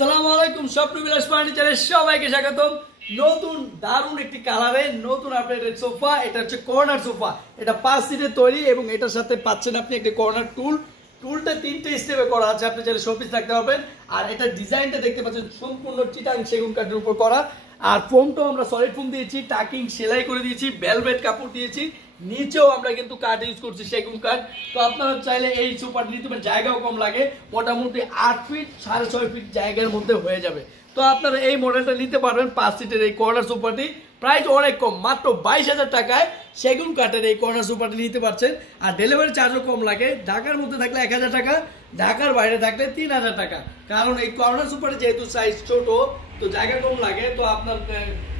আসসালামু আলাইকুম স্বপ্নবিলাস ফার্নিচারে সবাইকে স্বাগতম। নতুন দারুণ একটি কালারে নতুন আপডেটেড সোফা, এটা হচ্ছে কর্নার সোফা। এটা 5 সিটের তৈরি এবং এটার সাথে পাচ্ছেন আপনি একটা কর্নার টুলটা 3টে স্টেপে করা আছে, আপনি চাইলে শোপিস রাখতে পারবেন। আর এটা ডিজাইনটা দেখতে পাচ্ছেন সম্পূর্ণ চিটাং সেগুন কাঠের উপর করা। আর ফোমটাও আমরা সলিড ফোম দিয়েছি, টাকিং সেলাই করে দিয়েছি, ভেলভেট কাপড় দিয়েছি, নিচেও আমরা কিন্তু কাঠ ইউজ করছি সেগুন কাঠ। তো আপনারা চাইলে এই সোফাটা নিতে পারেন, জায়গাও কম লাগে, মোটামুটি 8 ফিট 6.5 ফিট জায়গার মধ্যে হয়ে যাবে। তো আপনারা এই মডেলটা নিতে পারবেন। 5 সিটের এই কর্নার সোফাটি প্রাইস অনেক কম, মাত্র 22,000 টাকায় সেগুন কাঠের এই কর্নার সোফাটি নিতে পারছেন। আর ডেলিভারি চার্জও কম লাগে, ঢাকার মধ্যে থাকলে 1000 টাকা, ঢাকার বাইরে থাকলে 3000 টাকা। কারণ এই কর্নার সোফাটি যেহেতু সাইজ ছোট, তো জায়গা কম লাগে, তো আপনার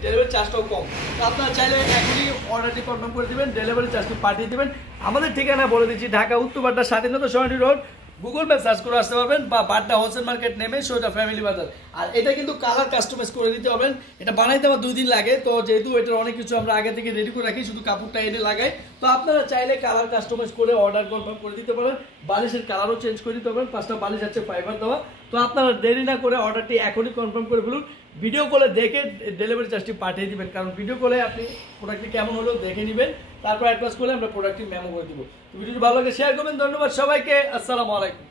ডেলিভারি চার্জটাও কম। তো আপনারা চাইলে এখনই অর্ডারটি কনফার্ম করে দেবেন, ডেলিভারি চার্জটি পাঠিয়ে দেবেন। আমাদের ঠিকানা বলে দিচ্ছি, ঢাকা উত্তরপাড়া স্বাধীনতা সরণি রোড, গুগল ম্যাপ সার্চ করে আসতে পারবেন, বা বাড্ডা হোলসেল মার্কেট নেমে সোজা ফ্যামিলি বাজার। আর এটা কিন্তু কালার কাস্টমাইজ করে দিতে হবেন, এটা বানাইতে আমার 2 দিন লাগে। তো যেহেতু এটার অনেক কিছু আমরা আগে থেকে রেডি করে রাখি, শুধু কাপড়টা এনে লাগাই। তো আপনারা চাইলে কালার কাস্টমাইজ করে অর্ডার কনফার্ম করে দিতে পারেন, বালিশের কালারও চেঞ্জ করে দিতে পারেন। 5টা বালিশ আছে ফাইবার দেওয়া। তো আপনারা দেরি না করে অর্ডারটি এখনই কনফার্ম করে ফেলুন, ভিডিও কলে দেখে ডেলিভারি চার্জটি পাঠিয়ে দিবেন। কারণ ভিডিও কলে আপনি প্রোডাক্টটি কেমন হলো দেখে নেবেন, তারপর অ্যাডভান্স করলে আমরা প্রোডাক্টটি মেমো করে দিব। ভিডিওটি ভালো লাগে শেয়ার করবেন। ধন্যবাদ সবাইকে, আসসালামু আলাইকুম।